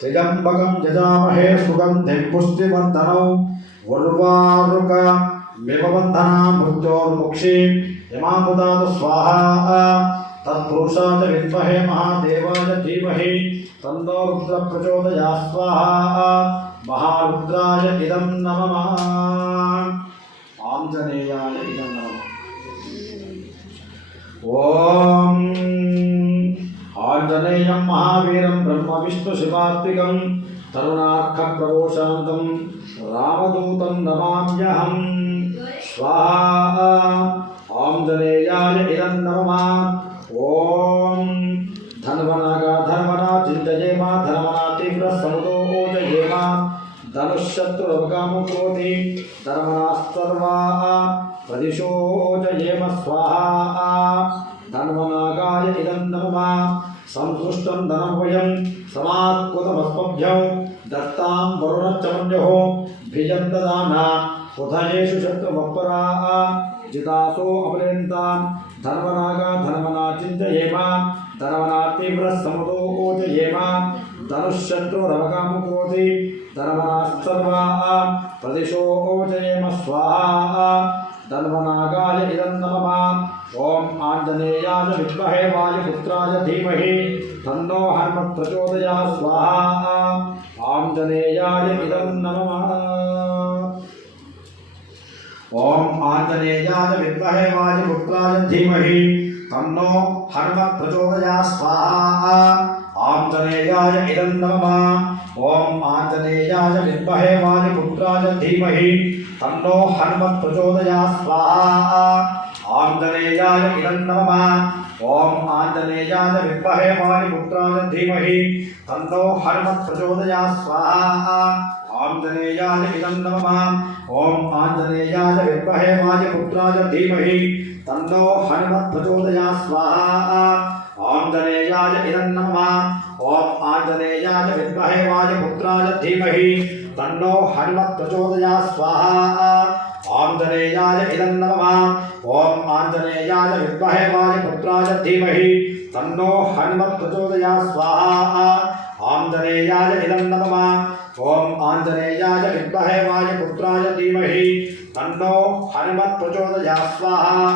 त्र्यम्बकं यजामहे सुगन्धिं पुष्टिवर्धनौ उर्वारुकमिवबन्धनां मृत्योर्मुक्षी यमामुदातु स्वाहा तत्पुरुषाय विद्महे महादेवाय धीमहि तन्नो रुद्रः प्रचोदयात् स्वाहा महारुद्राय इदं नमः आञ्जनेयाय इदं नमः ओम आंजनेयं महावीरं ब्रह्म विष्णु शिवात्मिकं तरुणार्कप्रभोशान्तं रामदूतं नमाम्यहं स्वाहा आंजनेयाय इदं नमः ओम धन्वनागा धर्मना चिन्तयेमा धर्मना तीव्र समुदो ओजयेमा धनुष्शत्रुरवकामुक्रोति धर्मनास्तर्वा प्रदिशोजयेम स्वाहा धन्वनागाय इदं नमः संसृष्टं धनं वयं समात्कृतमस्मभ्यं दत्तां वरुणच्चमन्योः भिजं ददाना उभयेषु शत्रुवप्पराः जितासो अवलेन्तां धन्वनागा धन्वना चिन्तयेम धन्वना तीव्रसमुदो ओजयेम धनुष्शत्रुरवकामुक्रोति धन्वनास्तर्वा प्रदिशो ओजयेम स्वाहा धन्वनागाय इदं नमः ओम आंजनेयाय विद्महे वायुपुत्राय धीमहि तन्नो हनुमत् प्रचोदयात् स्वाहा आंजनेयाय इदं नमः ओम आंजनेयाय विद्महे वायुपुत्राय धीमहि तन्नो हनुमत् प्रचोदयात् स्वाहा आंजनेयाय इदं नमः ओम आंजनेयाय विद्महे वायुपुत्राय धीमहि तन्नो हनुमत् प्रचोदयात् स्वाहा आंजनेयाय इदं नमः ओम आंजनेयाय विद्महे वायुपुत्राय धीमहि तन्नो हनुमत् प्रचोदयात् स्वाहा आंजनेयाय इदं नमः ओम आंजनेयाय विद्महे वायुपुत्राय धीमहि तन्नो हनुमत् प्रचोदयात् स्वाहा आंजनेयाय इदं नमः ओम आंजनेयाय विद्महे वायुपुत्राय धीमहि तन्नो हनुमत् प्रचोदयात् स्वाहा आंजनेयाय इदं नमः ओम आंजनेयाय विद्महे वायुपुत्राय धीमहि तन्नो हनुमत् प्रचोदयात् स्वाहा आंजनेयाय इदं नमः ओम आंजनेयाय विद्महे वायुपुत्राय धीमहि तन्नो हनुमत् प्रचोदयात् स्वाहा।